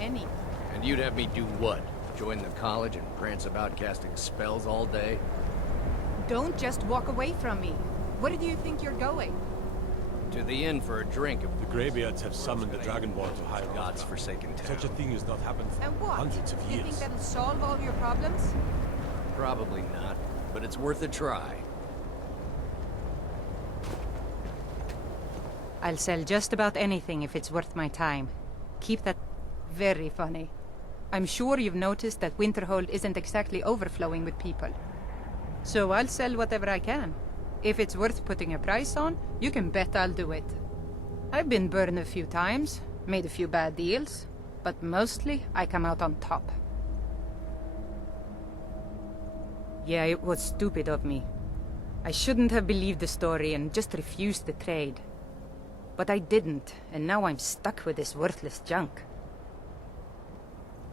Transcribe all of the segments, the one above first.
any. And you'd have me do what? Join the college and prance about casting spells all day? Don't just walk away from me. Where do you think you're going? To the inn for a drink. The Greybeards have summoned the Dragonborn to high God's Rothgar. forsaken town. Such a thing has not happened for And what? hundreds of You years. think that'll solve all your problems? Probably not, but it's worth a try. I'll sell just about anything if it's worth my time. Keep that very funny. I'm sure you've noticed that Winterhold isn't exactly overflowing with people. So I'll sell whatever I can. If it's worth putting a price on, you can bet I'll do it. I've been burned a few times, made a few bad deals, but mostly I come out on top. Yeah, it was stupid of me. I shouldn't have believed the story and just refused the trade. But I didn't, and now I'm stuck with this worthless junk.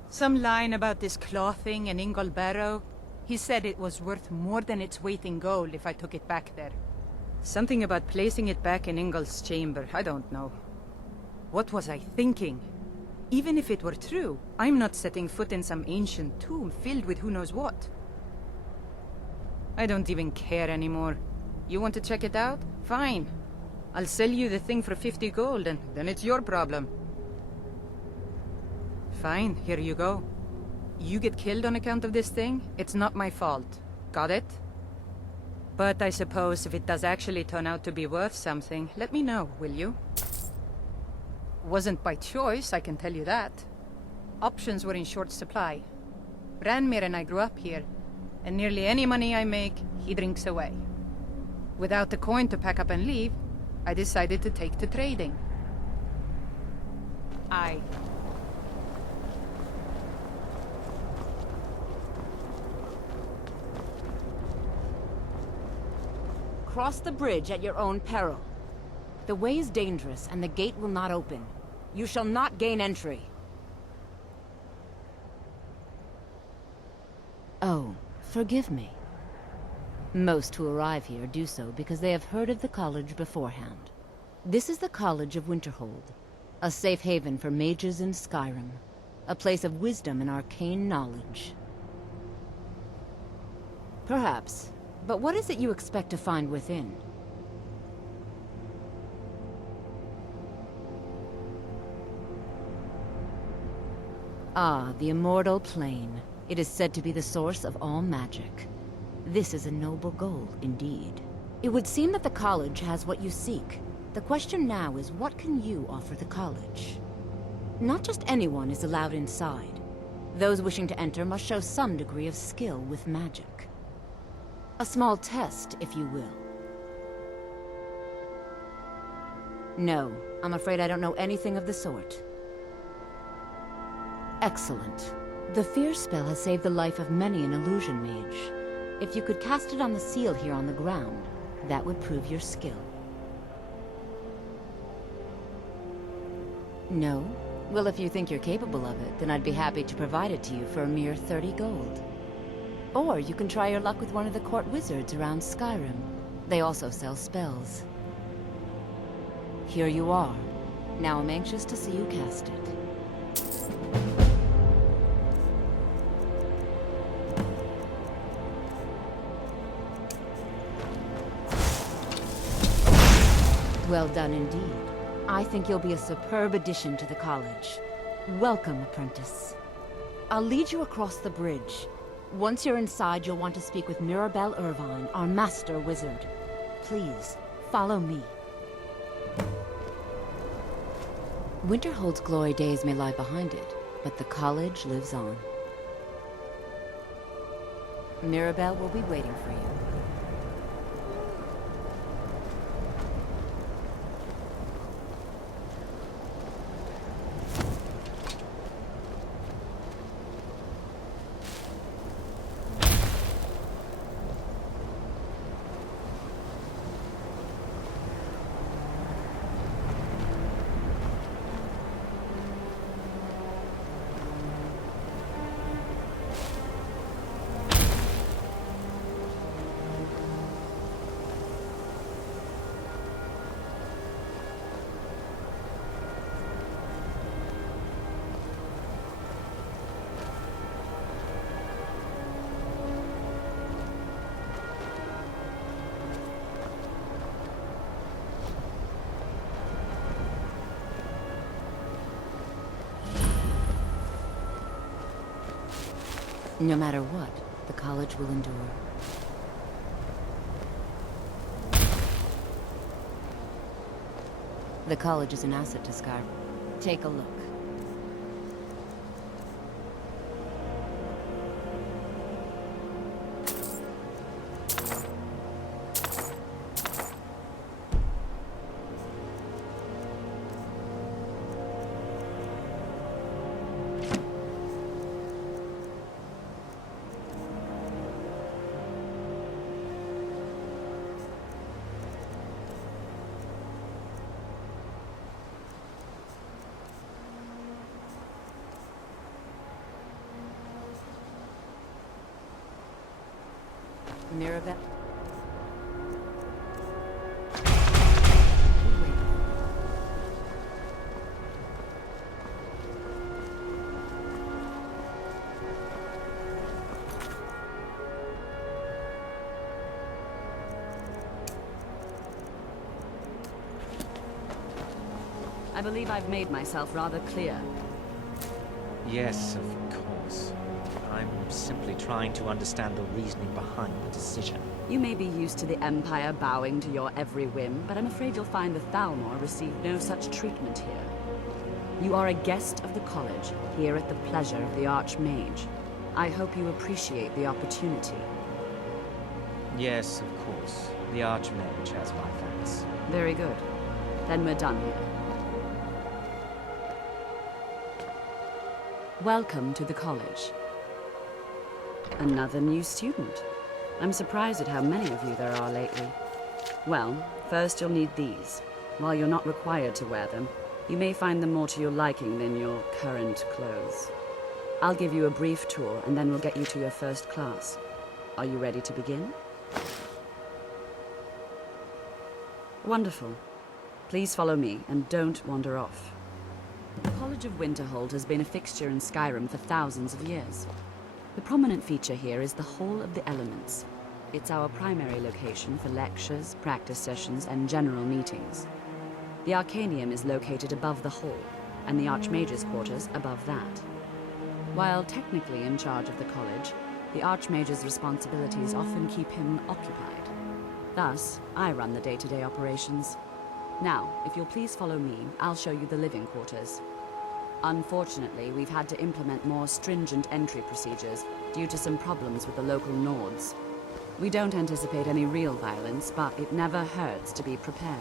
Some line about this clothing in Ingol Barrow. He said it was worth more than its weight in gold if I took it back there. Something about placing it back in Ingol's chamber, I don't know. What was I thinking? Even if it were true, I'm not setting foot in some ancient tomb filled with who knows what. I don't even care anymore. You want to check it out? Fine. I'll sell you the thing for 50 gold, and then it's your problem. Fine, here you go. You get killed on account of this thing, it's not my fault. Got it? But I suppose if it does actually turn out to be worth something, let me know, will you? Wasn't by choice, I can tell you that. Options were in short supply. Ranmir and I grew up here, and nearly any money I make, he drinks away. Without the coin to pack up and leave, I decided to take to trading. Cross the bridge at your own peril. The way is dangerous, and the gate will not open. You shall not gain entry. Oh, forgive me. Most who arrive here do so because they have heard of the college beforehand. This is the College of Winterhold, a safe haven for mages in Skyrim, a place of wisdom and arcane knowledge. Perhaps. But what is it you expect to find within? Ah, the immortal plane. It is said to be the source of all magic. This is a noble goal, indeed. It would seem that the college has what you seek. The question now is, what can you offer the college? Not just anyone is allowed inside. Those wishing to enter must show some degree of skill with magic. A small test, if you will. No, I'm afraid I don't know anything of the sort. Excellent. The fear spell has saved the life of many an illusion mage. If you could cast it on the seal here on the ground, that would prove your skill. No? Well, if you think you're capable of it, then I'd be happy to provide it to you for a mere 30 gold. Or you can try your luck with one of the court wizards around Skyrim. They also sell spells. Here you are. Now I'm anxious to see you cast it. Well done indeed. I think you'll be a superb addition to the college. Welcome, apprentice. I'll lead you across the bridge. Once you're inside, you'll want to speak with Mirabelle Irvine, our master wizard. Please, follow me. Winterhold's glory days may lie behind it, but the college lives on. Mirabelle will be waiting for you. No matter what, the college will endure. The college is an asset to Skyrim. Take a look. Mirabelle. I believe I've made myself rather clear. Yes, of course. I'm simply trying to understand the reasoning behind the decision. You may be used to the Empire bowing to your every whim, but I'm afraid you'll find the Thalmor receive no such treatment here. You are a guest of the college, here at the pleasure of the Archmage. I hope you appreciate the opportunity. Yes, of course. The Archmage has my thanks. Very good. Then we're done here. Welcome to the college. Another new student. I'm surprised at how many of you there are lately. Well, first you'll need these. While you're not required to wear them, you may find them more to your liking than your current clothes. I'll give you a brief tour, and then we'll get you to your first class. Are you ready to begin? Wonderful. Please follow me, and don't wander off. The College of Winterhold has been a fixture in Skyrim for thousands of years. The prominent feature here is the Hall of the Elements. It's our primary location for lectures, practice sessions, and general meetings. The Arcanium is located above the hall, and the Archmage's quarters above that. While technically in charge of the college, the Archmage's responsibilities often keep him occupied. Thus, I run the day-to-day operations. Now, if you'll please follow me, I'll show you the living quarters. Unfortunately, we've had to implement more stringent entry procedures due to some problems with the local Nords. We don't anticipate any real violence, but it never hurts to be prepared.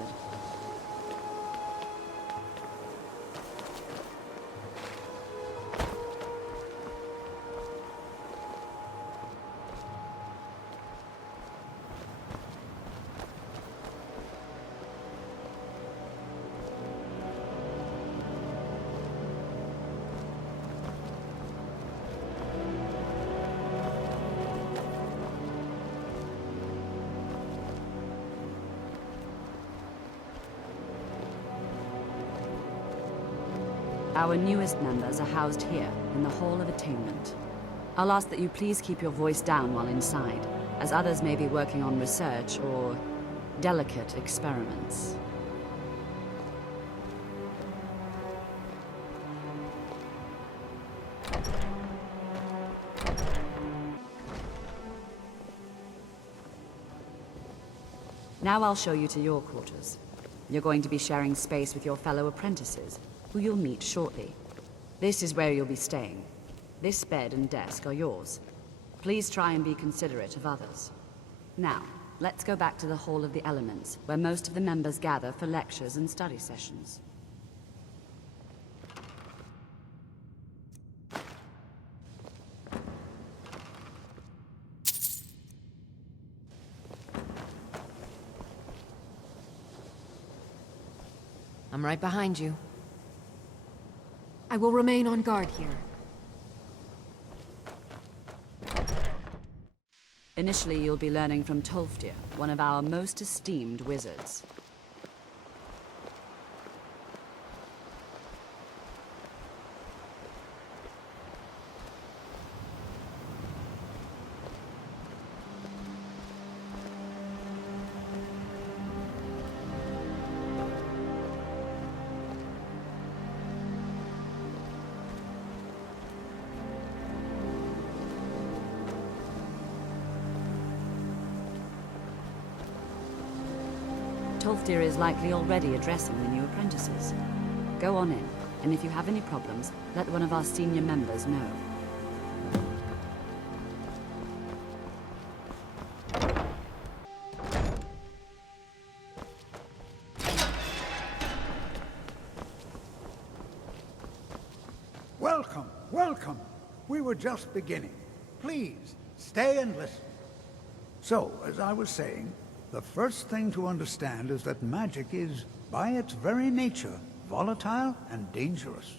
Our newest members are housed here, in the Hall of Attainment. I'll ask that you please keep your voice down while inside, as others may be working on research or delicate experiments. Now I'll show you to your quarters. You're going to be sharing space with your fellow apprentices, who you'll meet shortly. This is where you'll be staying. This bed and desk are yours. Please try and be considerate of others. Now, let's go back to the Hall of the Elements, where most of the members gather for lectures and study sessions. I'm right behind you. I will remain on guard here. Initially, you'll be learning from Tolfdir, one of our most esteemed wizards. Tolfdir is likely already addressing the new apprentices. Go on in, and if you have any problems, let one of our senior members know. Welcome, welcome. We were just beginning. Please, stay and listen. So, as I was saying, the first thing to understand is that magic is, by its very nature, volatile and dangerous.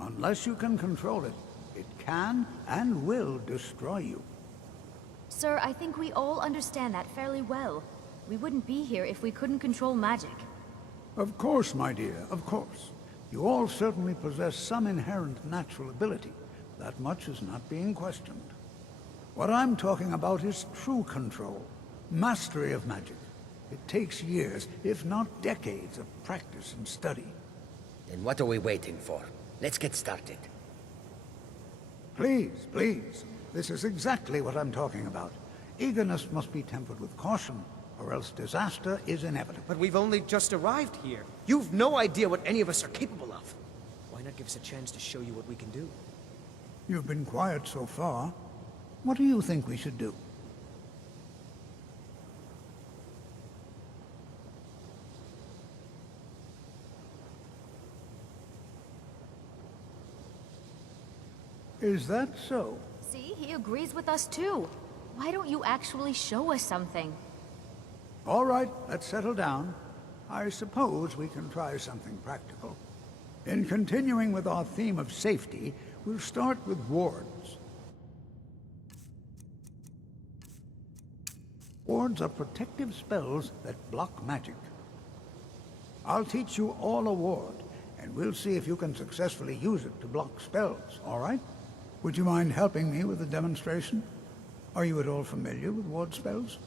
Unless you can control it, it can and will destroy you. Sir, I think we all understand that fairly well. We wouldn't be here if we couldn't control magic. Of course, my dear, of course. You all certainly possess some inherent natural ability. That much is not being questioned. What I'm talking about is true control, mastery of magic. It takes years, if not decades, of practice and study. Then what are we waiting for? Let's get started. Please, please. This is exactly what I'm talking about. Eagerness must be tempered with caution, or else disaster is inevitable. But we've only just arrived here. You've no idea what any of us are capable of. Why not give us a chance to show you what we can do? You've been quiet so far. What do you think we should do? Is that so? See, he agrees with us too. Why don't you actually show us something? All right, let's settle down. I suppose we can try something practical. In continuing with our theme of safety, we'll start with wards. Wards are protective spells that block magic. I'll teach you all a ward, and we'll see if you can successfully use it to block spells, all right? Would you mind helping me with the demonstration? Are you at all familiar with ward spells?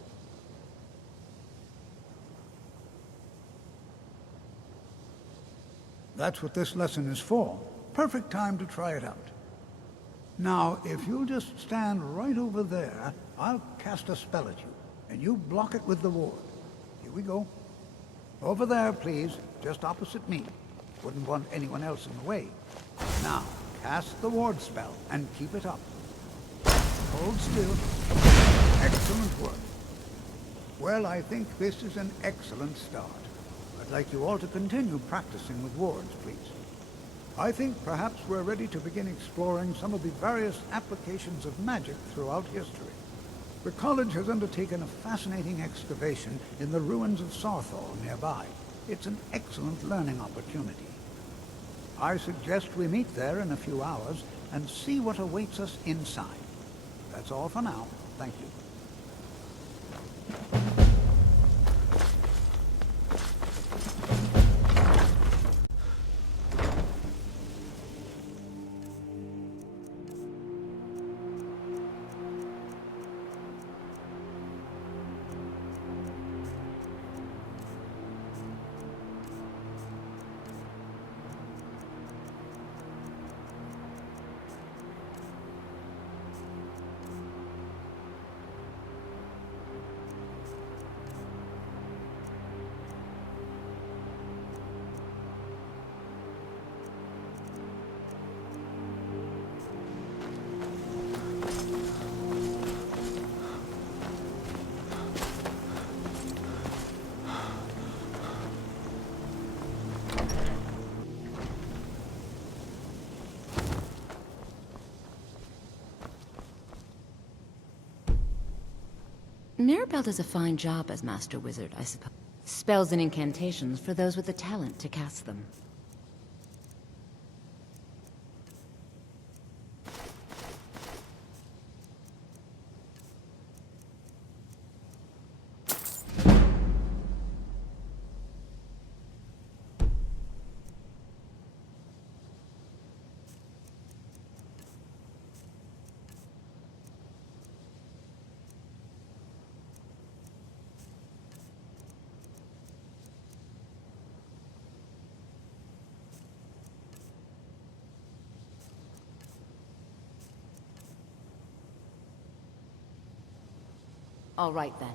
That's what this lesson is for. Perfect time to try it out. Now, if you'll just stand right over there, I'll cast a spell at you, and you block it with the ward. Here we go. Over there, please, just opposite me. Wouldn't want anyone else in the way. Now, cast the ward spell, and keep it up. Hold still. Excellent work. Well, I think this is an excellent start. I'd like you all to continue practicing with wards, please. I think perhaps we're ready to begin exploring some of the various applications of magic throughout history. The college has undertaken a fascinating excavation in the ruins of Saarthal nearby. It's an excellent learning opportunity. I suggest we meet there in a few hours and see what awaits us inside. That's all for now. Thank you. Mirabelle does a fine job as Master Wizard, I suppose. Spells and incantations for those with the talent to cast them. All right, then.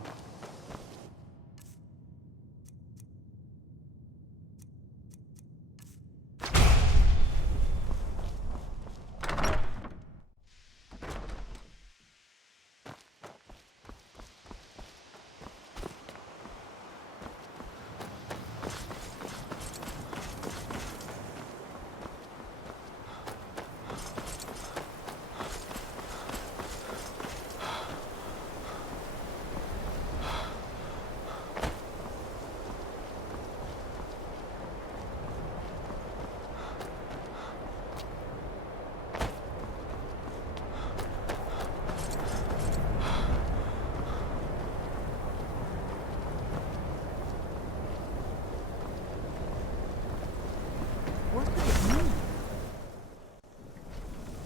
What could it mean?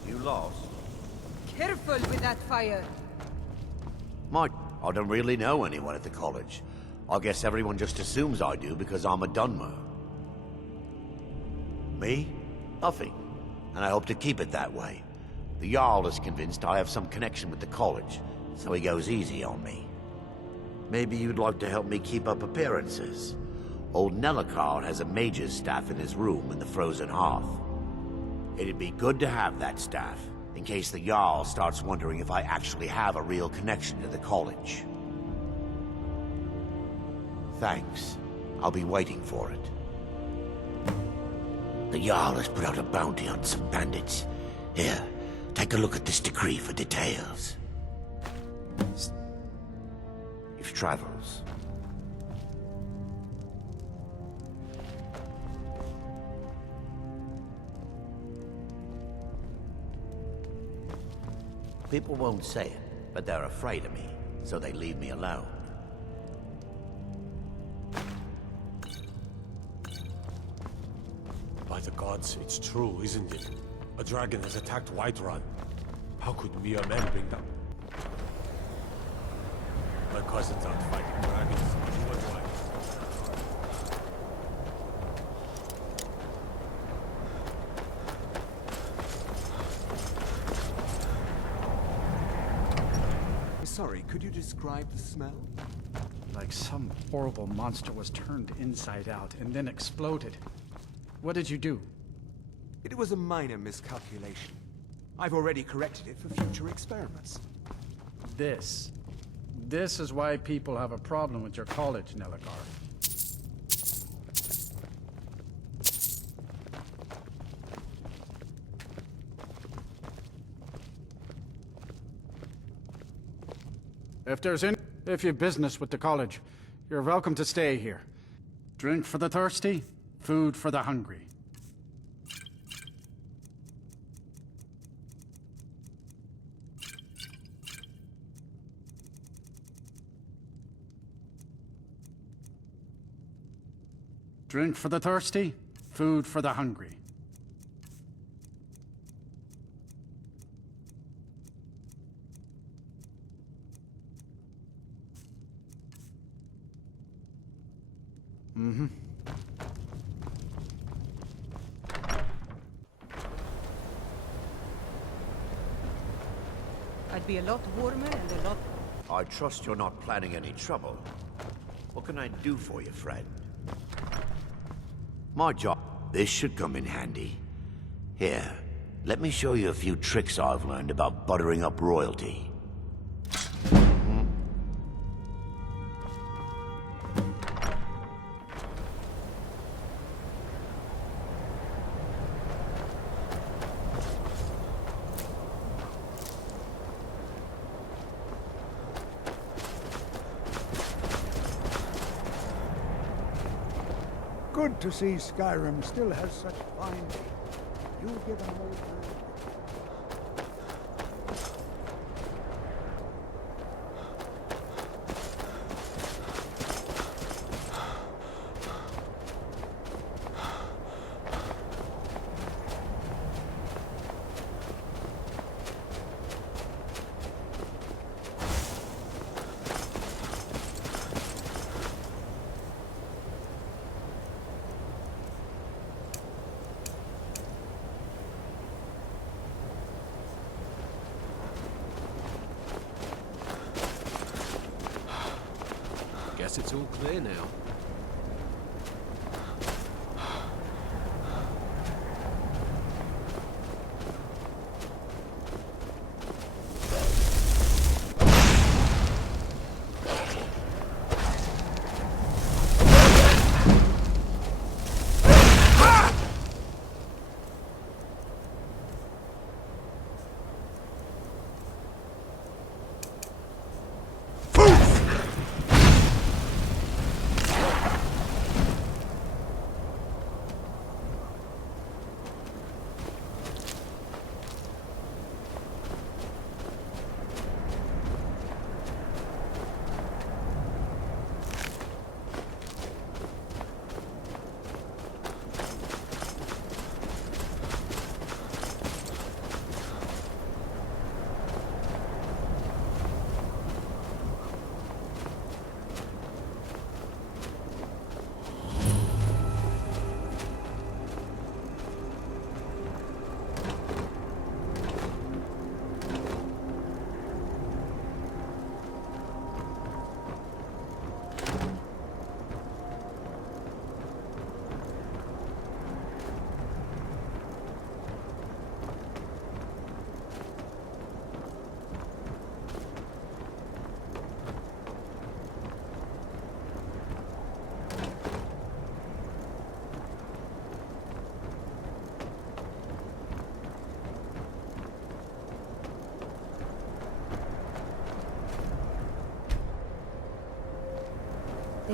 You lost? Careful with that fire! I don't really know anyone at the college. I guess everyone just assumes I do because I'm a Dunmer. Me? Nothing. And I hope to keep it that way. The Jarl is convinced I have some connection with the college, so he goes easy on me. Maybe you'd like to help me keep up appearances. Old Nellakar has a mage's staff in his room in the frozen hearth. It'd be good to have that staff, in case the Jarl starts wondering if I actually have a real connection to the college. Thanks. I'll be waiting for it. The Jarl has put out a bounty on some bandits. Here, take a look at this decree for details. Safe travels. People won't say it, but they're afraid of me, so they leave me alone. By the gods, it's true, isn't it? A dragon has attacked Whiterun. How could mere men bring them? My cousin's out fighting dragons. What do I? Sorry, could you describe the smell? Like some horrible monster was turned inside out and then exploded. What did you do? It was a minor miscalculation. I've already corrected it for future experiments. This is why people have a problem with your college, Nellakar. If you've business with the college, you're welcome to stay here. Drink for the thirsty, food for the hungry. Drink for the thirsty, food for the hungry. Mm-hmm. I'd be a lot warmer and a lot... I trust you're not planning any trouble. What can I do for you, friend? My job. This should come in handy. Here, let me show you a few tricks I've learned about buttering up royalty. Good to see Skyrim still has such fine days. You've given old man... Guess it's all clear now.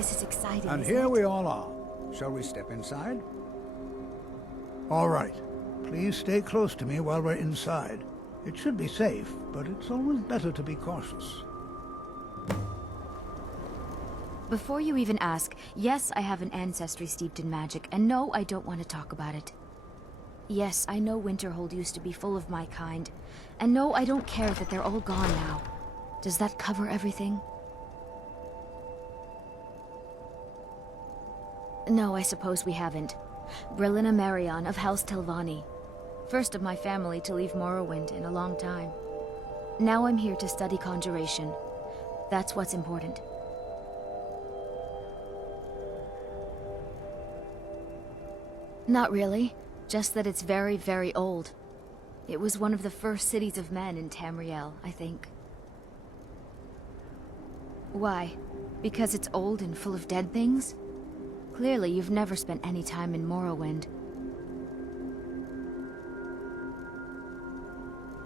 This is exciting. And isn't here it? we all are. Shall we step inside? All right. Please stay close to me while we're inside. It should be safe, but it's always better to be cautious. Before you even ask, yes, I have an ancestry steeped in magic, and no, I don't want to talk about it. Yes, I know Winterhold used to be full of my kind, and no, I don't care that they're all gone now. Does that cover everything? No, I suppose we haven't. Brillina Marion of House Telvanni. First of my family to leave Morrowind in a long time. Now I'm here to study conjuration. That's what's important. Not really. Just that it's very, very old. It was one of the first cities of men in Tamriel, I think. Why? Because it's old and full of dead things? Clearly, you've never spent any time in Morrowind.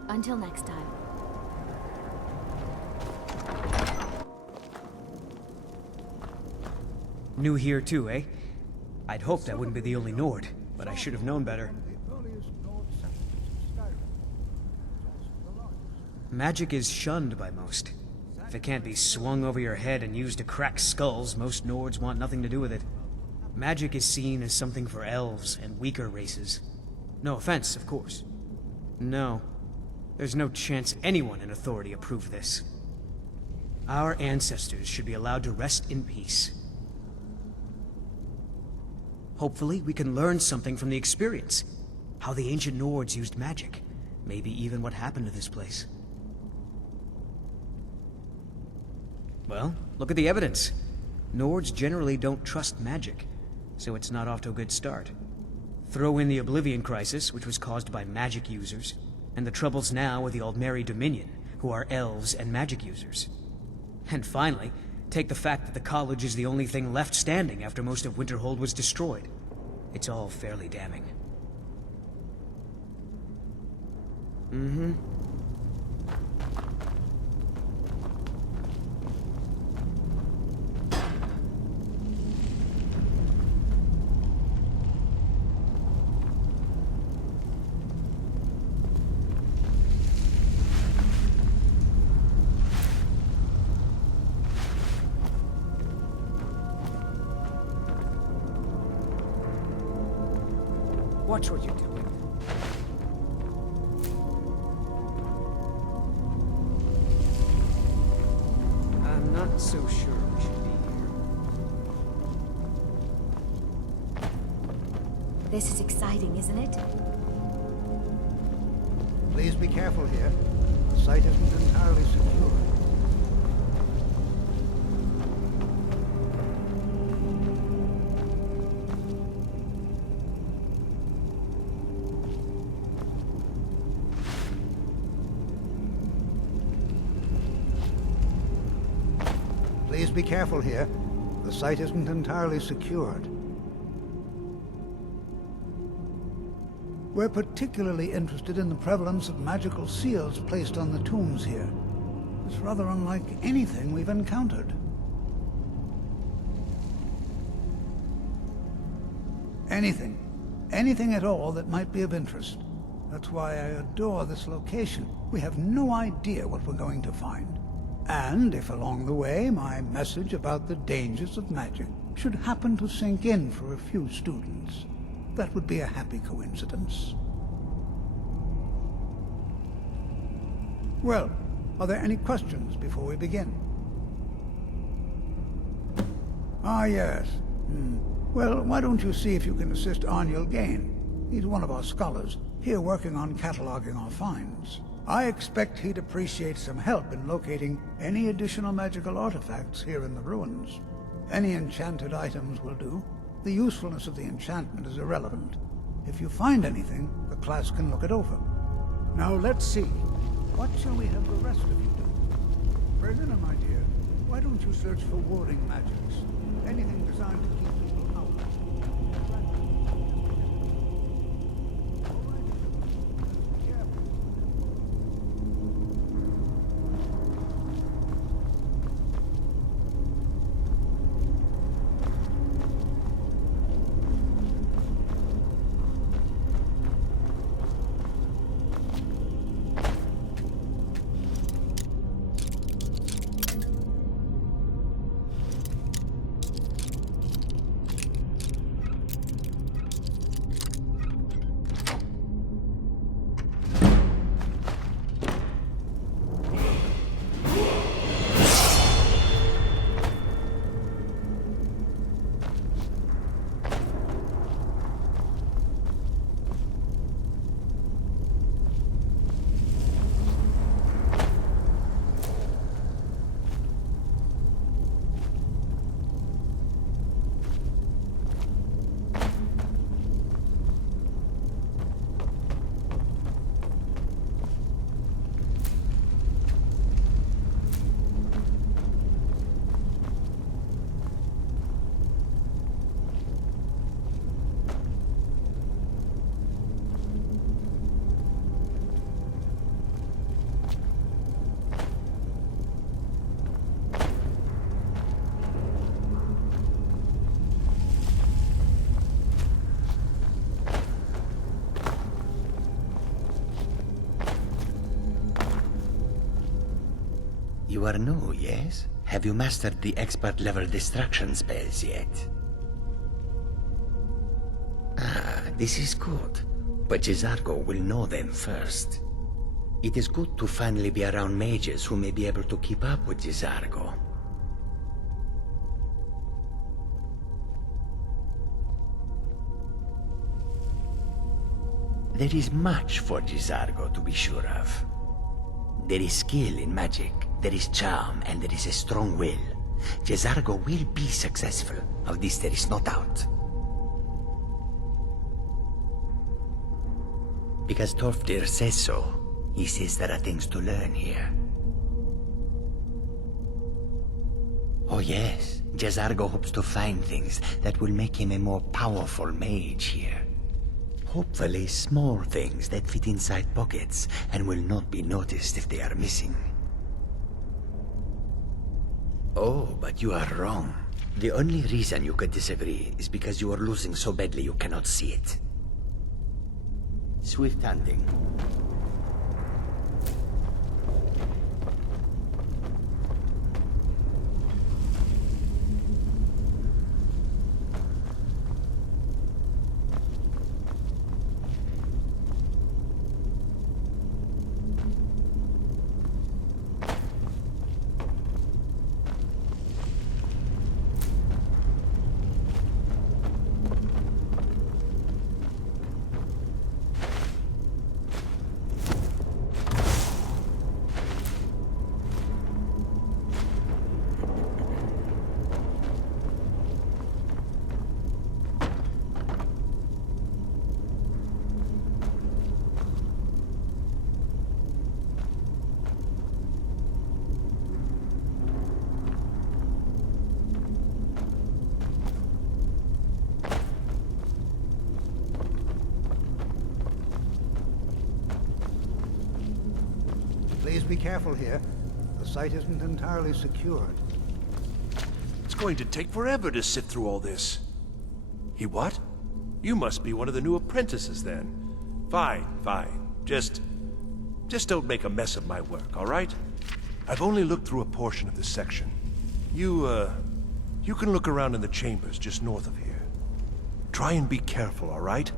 Until next time. New here too, eh? I'd hoped I wouldn't be the only Nord, but I should have known better. Magic is shunned by most. If it can't be swung over your head and used to crack skulls, most Nords want nothing to do with it. Magic is seen as something for elves and weaker races. No offense, of course. No. There's no chance anyone in authority approved this. Our ancestors should be allowed to rest in peace. Hopefully, we can learn something from the experience. How the ancient Nords used magic. Maybe even what happened to this place. Well, look at the evidence. Nords generally don't trust magic, so it's not off to a good start. Throw in the Oblivion Crisis, which was caused by magic users, and the troubles now with the Aldmeri Dominion, who are elves and magic users. And finally, take the fact that the college is the only thing left standing after most of Winterhold was destroyed. It's all fairly damning. Mm-hmm. Watch what you're doing. I'm not so sure we should be here. This is exciting, isn't it? Please be careful here. The site isn't entirely secure. Please be careful here. The site isn't entirely secured. We're particularly interested in the prevalence of magical seals placed on the tombs here. It's rather unlike anything we've encountered. Anything. Anything at all that might be of interest. That's why I adore this location. We have no idea what we're going to find. And if along the way my message about the dangers of magic should happen to sink in for a few students, that would be a happy coincidence. Well, are there any questions before we begin? Ah, yes. Well, why don't you see if you can assist Arniel Gane? He's one of our scholars, here working on cataloging our finds. I expect he'd appreciate some help in locating any additional magical artifacts here in the ruins. Any enchanted items will do. The usefulness of the enchantment is irrelevant. If you find anything, the class can look it over. Now let's see. What shall we have the rest of you do? Brillina, my dear, why don't you search for warding magics? Anything designed to keep people out. You are new, yes? Have you mastered the expert-level distraction spells yet? Ah, this is good. But Jarls will know them first. It is good to finally be around mages who may be able to keep up with Jarls. There is much for Jarls to be sure of. There is skill in magic, there is charm, and there is a strong will. Jarls will be successful, of this there is no doubt. Because Tolfdir says so. He says there are things to learn here. Oh yes, Jarls hopes to find things that will make him a more powerful mage here. Hopefully small things that fit inside pockets and will not be noticed if they are missing. Oh, but you are wrong. The only reason you could disagree is because you are losing so badly you cannot see it. Swift hunting. Please be careful here. The site isn't entirely secured. It's going to take forever to sift through all this. He what? You must be one of the new apprentices then. Fine, fine. Just don't make a mess of my work, all right? I've only looked through a portion of this section. You can look around in the chambers just north of here. Try and be careful, all right?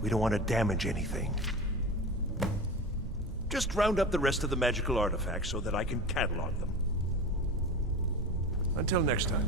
We don't want to damage anything. Just round up the rest of the magical artifacts so that I can catalog them. Until next time.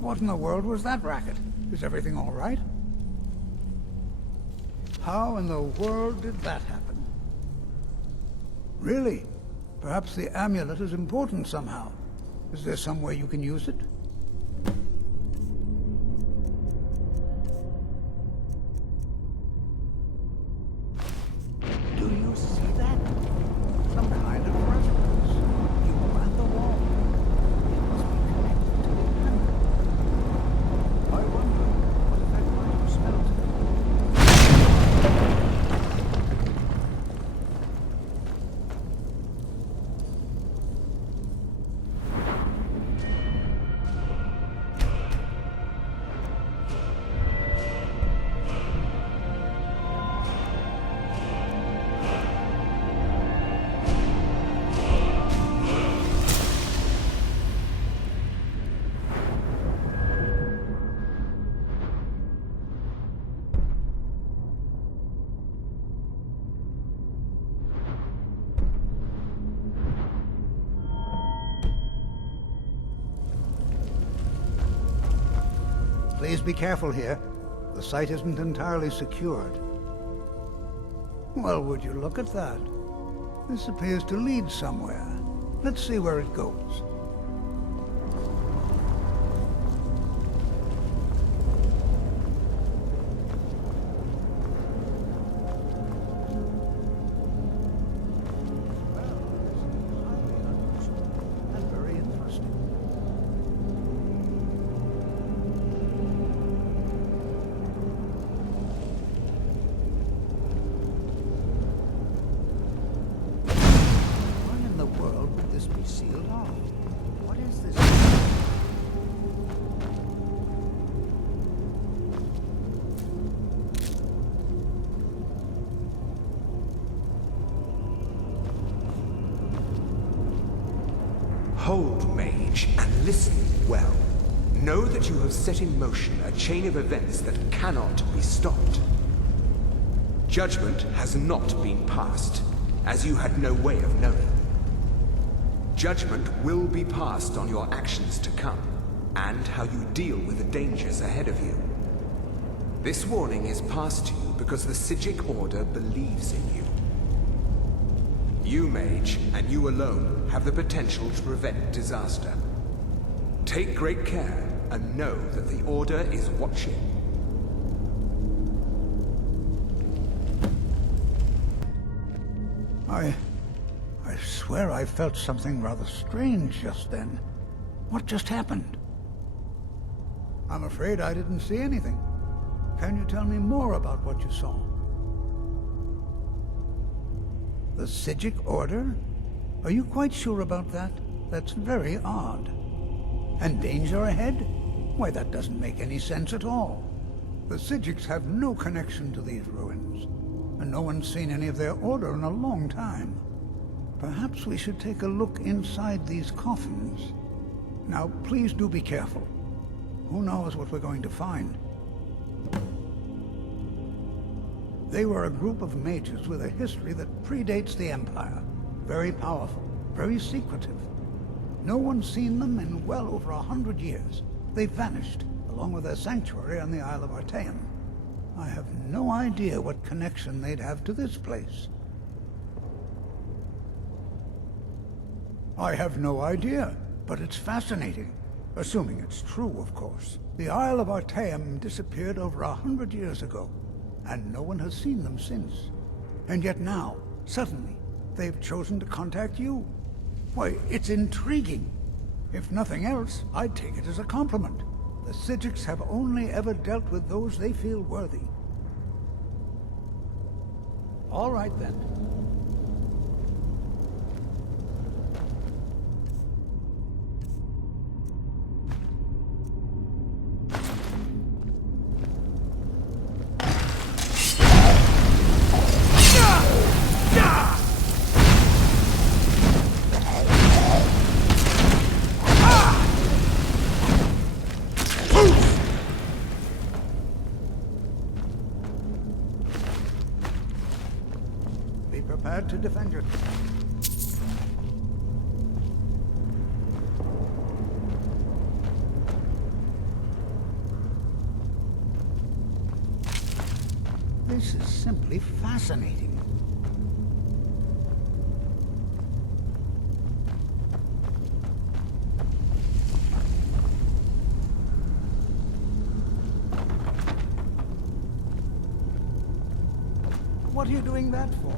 What in the world was that racket? Is everything all right? How in the world did that happen? Really? Perhaps the amulet is important somehow. Is there some way you can use it? Do you see that? Some kind of resonance. You were at the wall. It must be connected to the amulet. I wonder what effect might have smelt. Please be careful here. The site isn't entirely secured. Well, would you look at that? This appears to lead somewhere. Let's see where it goes. sealed off. What is this? Hold, mage, and listen well. Know that you have set in motion a chain of events that cannot be stopped. Judgment has not been passed, as you had no way of knowing. Judgment will be passed on your actions to come, and how you deal with the dangers ahead of you. This warning is passed to you because the Psijic Order believes in you. You, mage, and you alone, have the potential to prevent disaster. Take great care, and know that the Order is watching. I swear I felt something rather strange just then. What just happened? I'm afraid I didn't see anything. Can you tell me more about what you saw? The Psijic Order? Are you quite sure about that? That's very odd. And danger ahead? Why, that doesn't make any sense at all. The Psijics have no connection to these ruins, and no one's seen any of their order in a long time. Perhaps we should take a look inside these coffins. Now, please do be careful. Who knows what we're going to find? They were a group of mages with a history that predates the Empire. Very powerful, very secretive. No one's seen them in well over 100 years. They vanished, along with their sanctuary on the Isle of Artaeum. I have no idea what connection they'd have to this place. I have no idea, but it's fascinating. Assuming it's true, of course. The Isle of Artaeum disappeared over 100 years ago, and no one has seen them since. And yet now, suddenly, they've chosen to contact you. Why, it's intriguing. If nothing else, I'd take it as a compliment. The Psijics have only ever dealt with those they feel worthy. All right, then. Prepared to defend yourself. This is simply fascinating. What are you doing that for?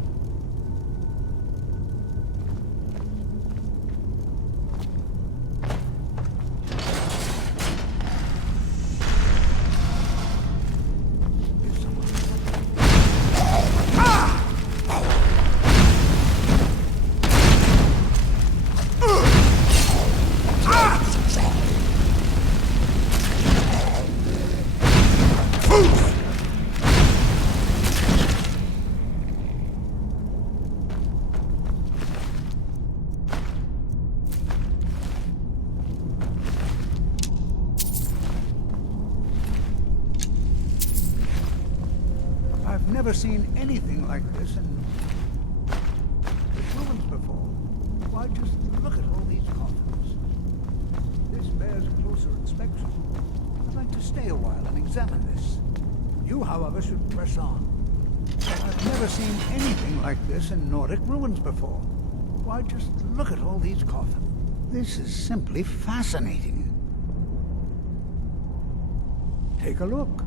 I've never seen anything like this in the ruins before. Why, just look at all these coffins. This bears closer inspection. I'd like to stay a while and examine this. You, however, should press on. I've never seen anything like this in Nordic ruins before. Why, just look at all these coffins. This is simply fascinating. Take a look.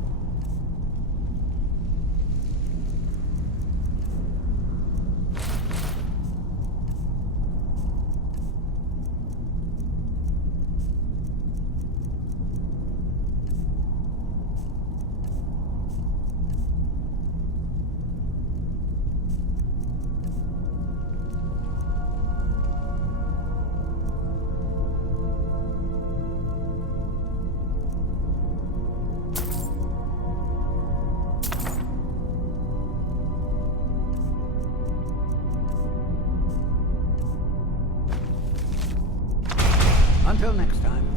Until next time.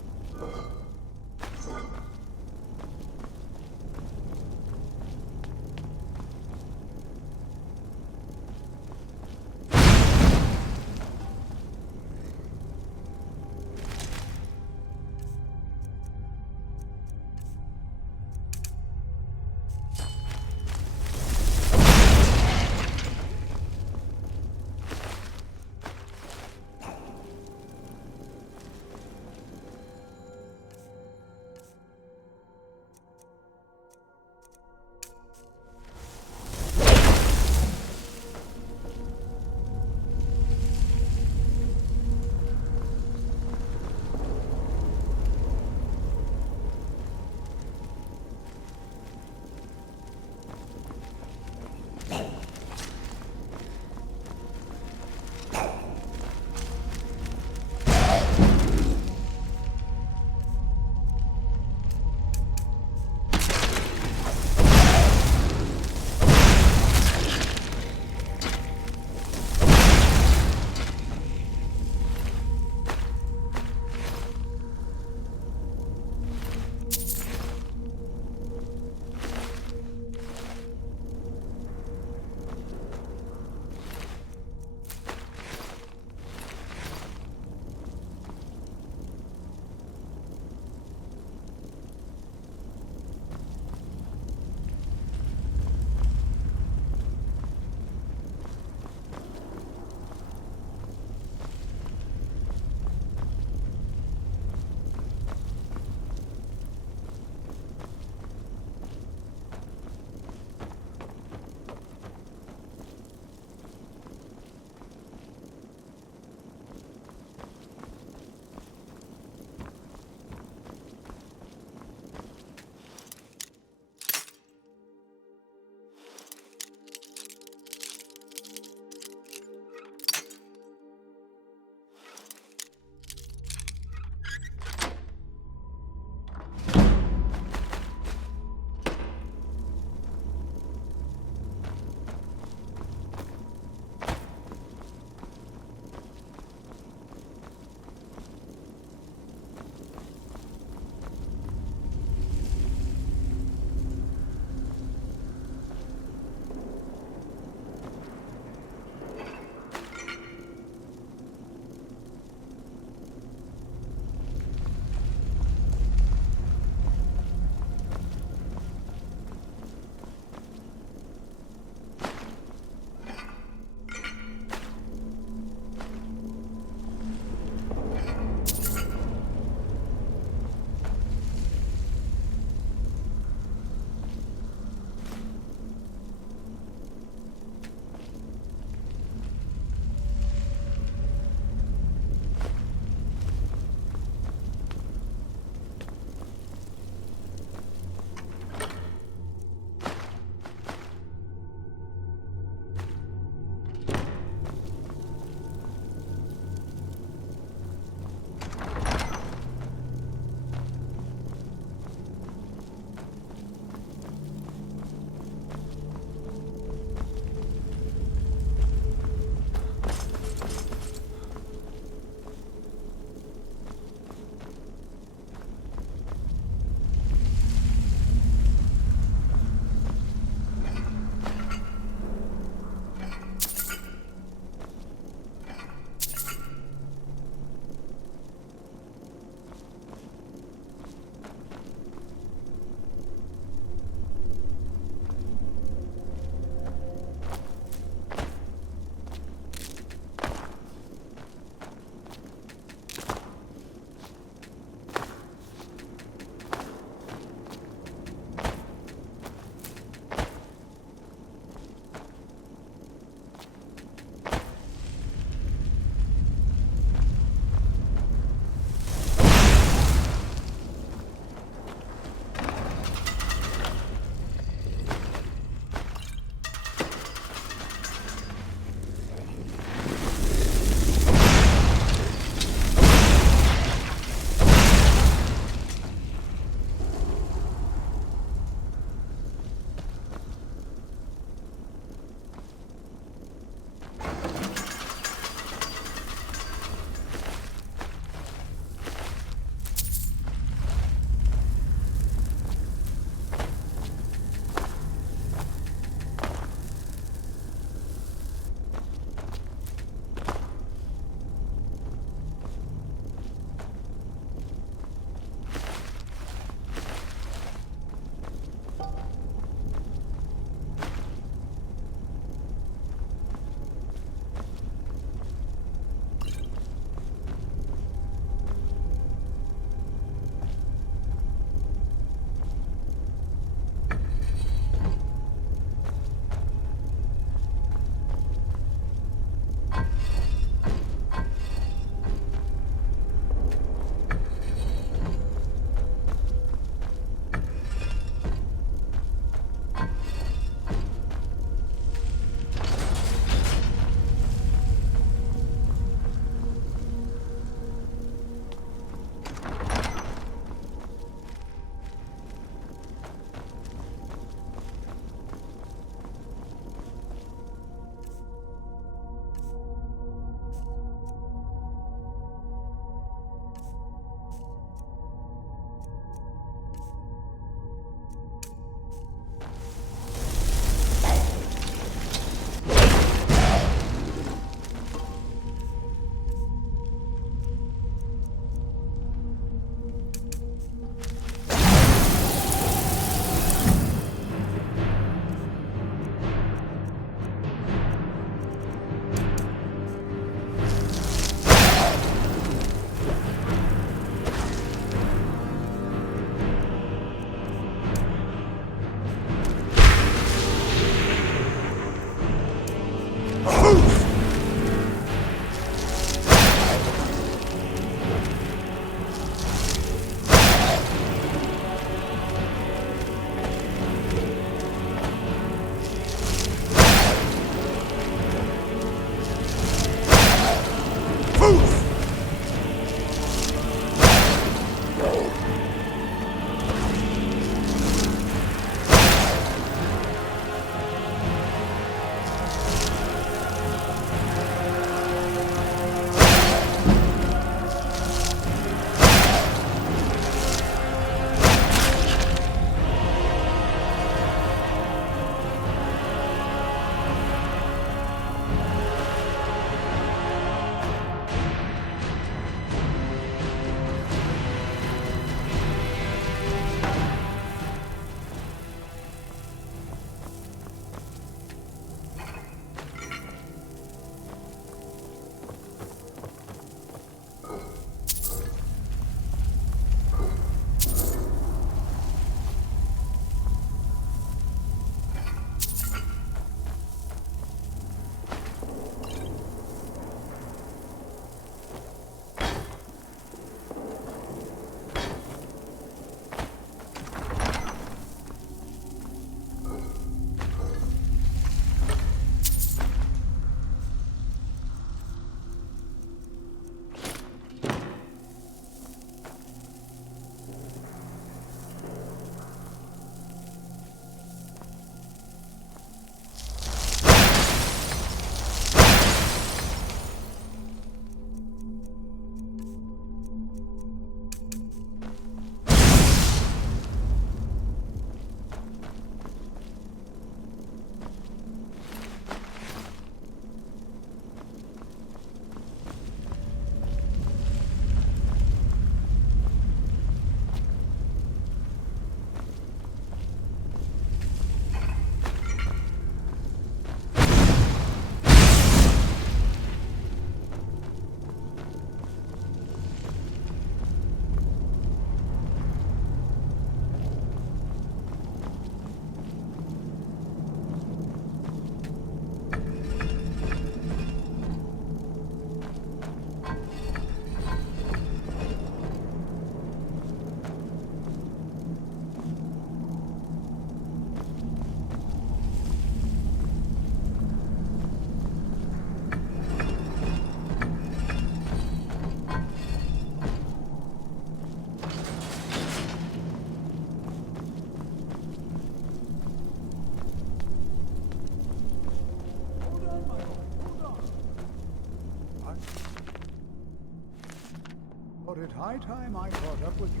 But it's high time I caught up with you.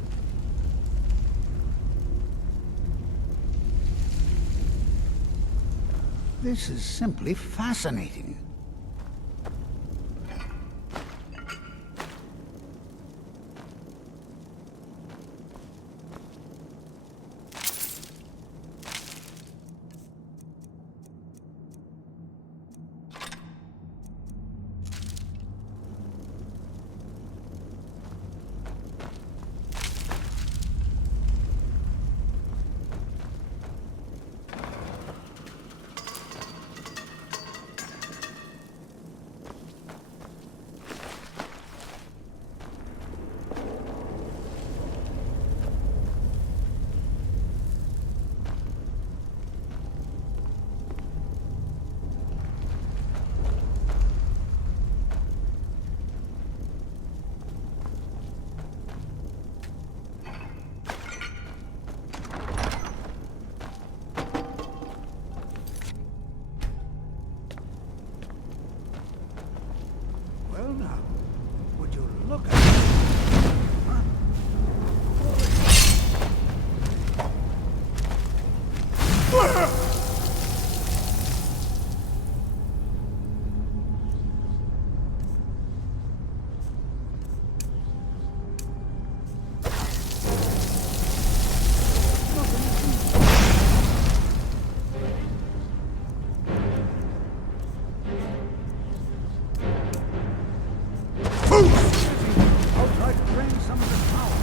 This is simply fascinating. Well now, would you look at it? Huh? I'll try to drain some of the power.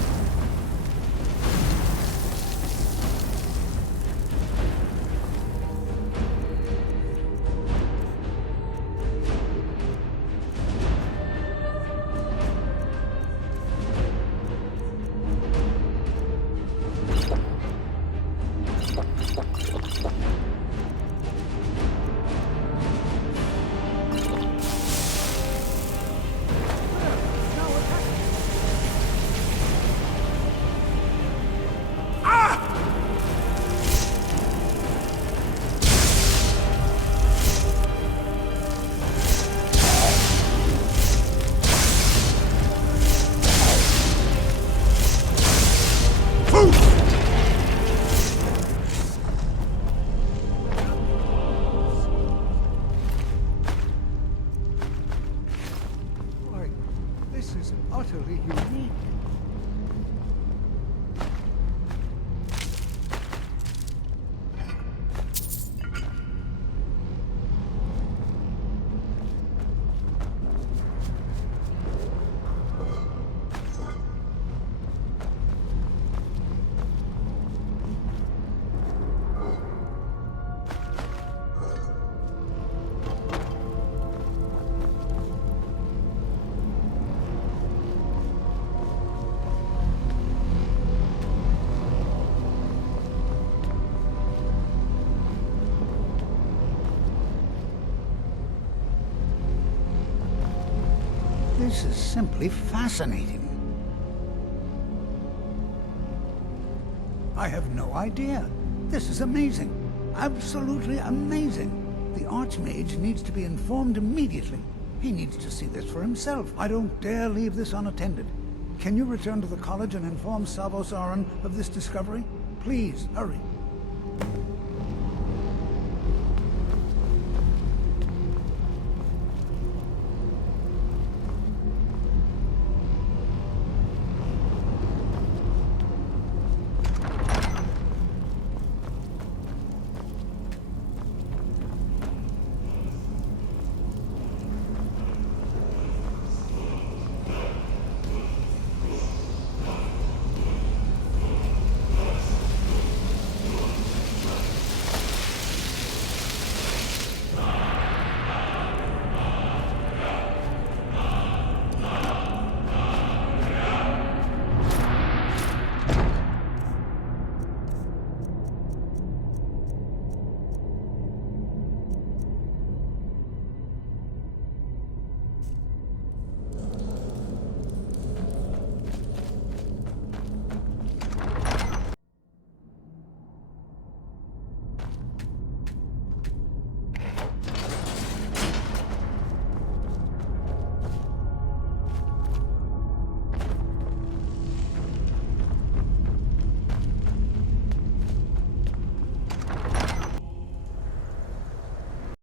Why, this is utterly unique. This is simply fascinating. I have no idea. This is amazing. Absolutely amazing. The Archmage needs to be informed immediately. He needs to see this for himself. I don't dare leave this unattended. Can you return to the college and inform Savos Aran of this discovery? Please, hurry.